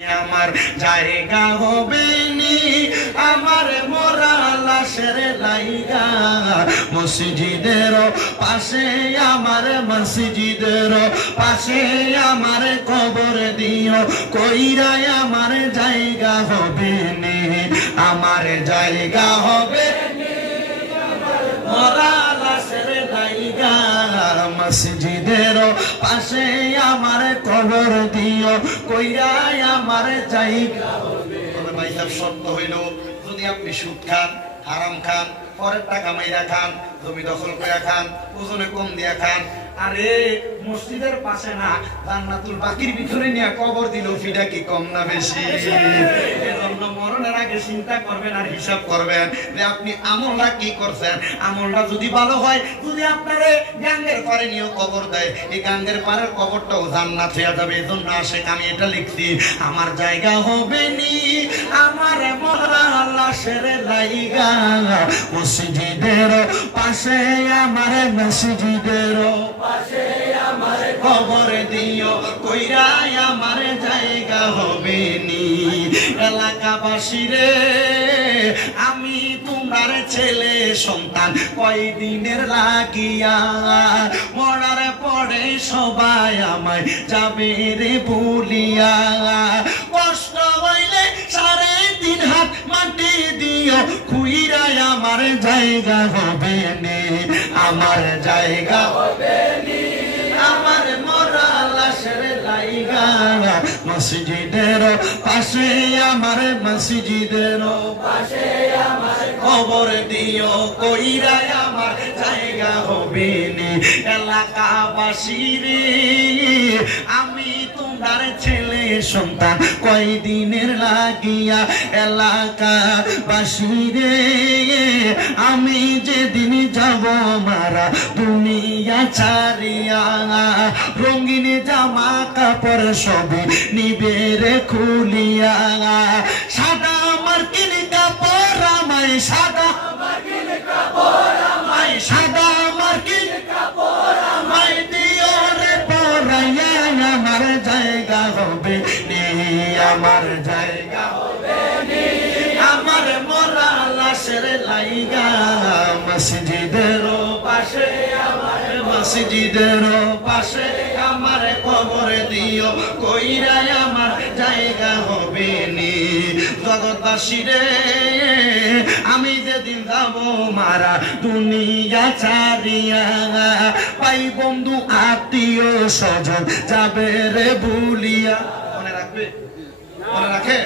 আমার জায়গা হবে নি আমার মরা লাশের লাইগা মসজিদের পাশে আমার মসজিদের পাশে আমার কবর দিও কইরা আমার জায়গা হবে নি আমার জায়গা হবে নি মরা লাশের লাইগা মসজিদের পাশে আমার কবর দিও কইরা আমার জায়গা হবে। তবে ভাই সাহেব শর্ত হইল যদি আপনি সুদ খান হারাম খান পরের টাকা মাইরা খান জমি দখল করে খান ওজনে কম দিয়া খান আরে মসজিদের পাশে না জান্নাতুল বাকির ভিতরে নিয়ে কবর দিল ফিটা কি কম না বেশি? এজন্য মরণের আগে চিন্তা করবেন আর হিসাব করবেন যে আপনি আমলটা কি করছেন। আমলটা যদি ভালো হয় যদি আপনারে গাঙ্গের পারে নিয়ে কবর দেয় এই গাঙ্গের পারের কবরটাও জান্নাত হয়ে যাবে। এজন্য আশেক আমি এটা লিখছি আমার জায়গা হবে নি আমার মরা লাশের লাইগা মসজিদের পাশে আমার মসজিদের পাশে আমার কবর দিও কইরা আমার জায়গা হবে নি। এলাকাবাসী রে আমি তোমার ছেলে সন্তান কয়দিনের লাগিয়া মরার পরে সবাই আমায় যাবে রে বলিয়া কষ্ট হইলে 3.5 হাত মাটি দিও খুইরা আমার জায়গা হবে নি আমার জায়গা হবে নি আমার মরা লাশের লাইগা মসজিদের পাশে আমার মসজিদের পাশে আমার কবর দিও কইরা আমার জায়গা হবে নি। এলাকাবাসী রে আমি তোমার ছেলে সন্তান কয়দিনের লাগিয়া এলাকাবাসী রে আমি যেদিন যাব মারা দুনিয়া ছাড়িয়া রঙিন জামা কাপড় সবে নিবে রে খুলিয়া সাদা মার্কিন কাপড় আমায় সাদা মার্কিন কাপড় আমায় সাদা মার্কিন কাপড় আমায় দিও রে পরাইয়া আমার জায়গা হবে নি আমার জায়গা হবে নি আমার মরা লাশের লাইগা মসজিদের পাশে আমার মসজিদের পাশে আমার কবর দিও কইরা আমার জায়গা হবে নি। জগৎবাসী রে আমি যেদিন যাব মারা দুনিয়া ছাড়িয়া পাই বন্ধু আত্মীয় স্বজন যাবে রে ভুলিয়া। মনে রাখবে মনে রাখে